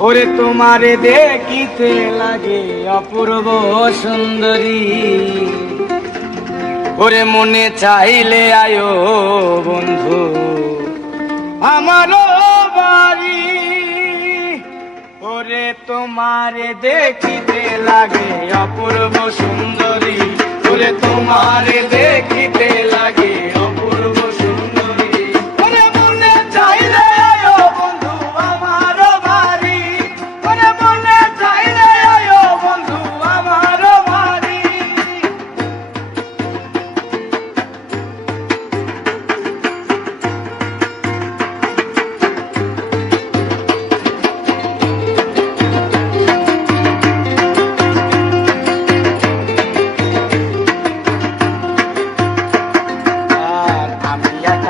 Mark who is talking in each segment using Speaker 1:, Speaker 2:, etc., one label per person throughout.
Speaker 1: ওরে তোমারে দেখিতে লাগে অপূর্ব সুন্দরী। ওরে মনে চাইলে আয়ো বন্ধু আমার বাড়ি। ওরে তোমারে দেখিতে লাগে অপূর্ব সুন্দরী। ওরে তোমারে দেখিতে লাগে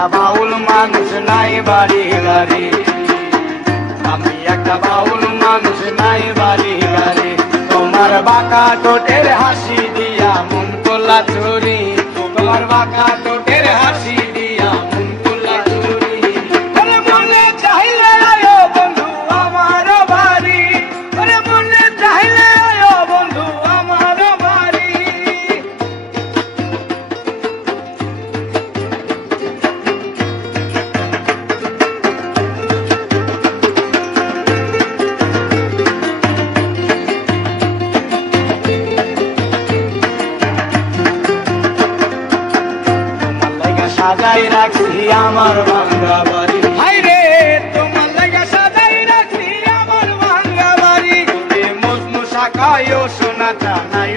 Speaker 1: একটা বাউল মানুষ নাই বাড়ি গাড়ি আমি একটা বাউল মানুষ নাই বাড়ি গাড়ি তোমার বাঁকা টোটের হাসি দিয়া মন তোলা ছড়ি তোমার বাঁকা রাখছি আমার ভাঙ্গা বাড়ি। হাইরে তোমার লাগা সাজাই রাখছি আমার ভাঙ্গা বাড়ি। মজনু শাখায় সোনা জানায়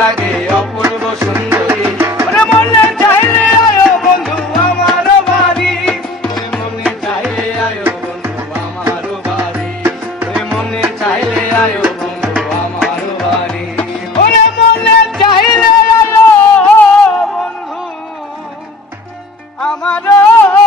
Speaker 1: আমারও